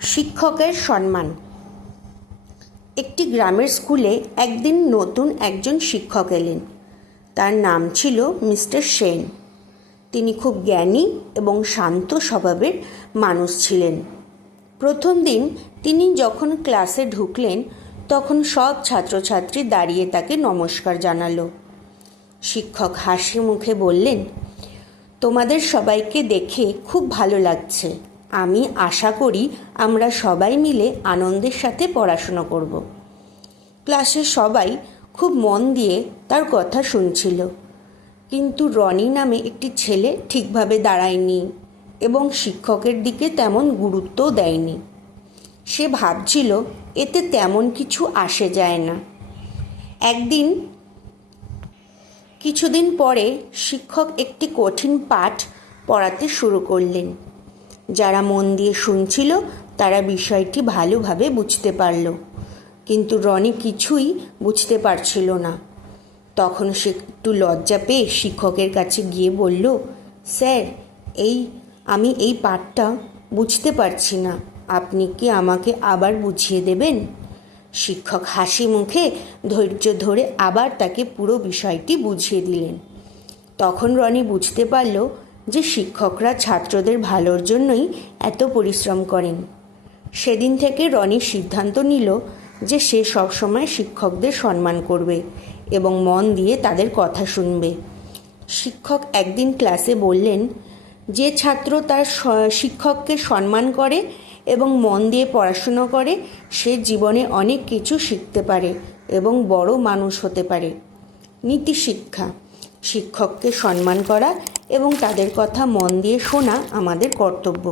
শিক্ষকের সম্মান। একটি গ্রামের স্কুলে একদিন নতুন একজন শিক্ষক এলেন। তার নাম ছিল মিস্টার সেন। তিনি খুব জ্ঞানী এবং শান্ত স্বভাবের মানুষ ছিলেন। প্রথম দিন তিনি যখন ক্লাসে ঢুকলেন তখন সব ছাত্রছাত্রী দাঁড়িয়ে তাকে নমস্কার জানালো। শিক্ষক হাসি মুখে বললেন, তোমাদের সবাইকে দেখে খুব ভালো লাগছে। আমি আশা করি আমরা সবাই মিলে আনন্দের সাথে পড়াশুনো করব। ক্লাসের সবাই খুব মন দিয়ে তার কথা শুনছিল, কিন্তু রনি নামে একটি ছেলে ঠিকভাবে দাঁড়ায়নি এবং শিক্ষকের দিকে তেমন গুরুত্বও দেয়নি। সে ভাবছিল এতে তেমন কিছু আসে যায় না। কিছুদিন পরে শিক্ষক একটি কঠিন পাঠ পড়াতে শুরু করলেন। যারা মন দিয়ে শুনছিল তারা বিষয়টি ভালোভাবে বুঝতে পারল, কিন্তু রনি কিছুই বুঝতে পারছিল না। তখন সে একটু লজ্জা পেয়ে শিক্ষকের কাছে গিয়ে বলল, স্যার, আমি এই পাঠটা বুঝতে পারছি না, আপনি কি আমাকে আবার বুঝিয়ে দেবেন? শিক্ষক হাসি মুখে ধৈর্য ধরে আবার তাকে পুরো বিষয়টি বুঝিয়ে দিলেন। তখন রনি বুঝতে পারল যে শিক্ষকরা ছাত্রদের ভালোর জন্যই এত পরিশ্রম করেন। সেদিন থেকে রনি সিদ্ধান্ত নিল যে সে সবসময় শিক্ষকদের সম্মান করবে এবং মন দিয়ে তাদের কথা শুনবে। শিক্ষক একদিন ক্লাসে বললেন, যে ছাত্র তার শিক্ষককে সম্মান করে এবং মন দিয়ে পড়াশুনো করে সে জীবনে অনেক কিছু শিখতে পারে এবং বড় মানুষ হতে পারে। নীতি শিক্ষা: শিক্ষককে সম্মান করা এবং তাদের কথা মন দিয়ে শোনা আমাদের কর্তব্য।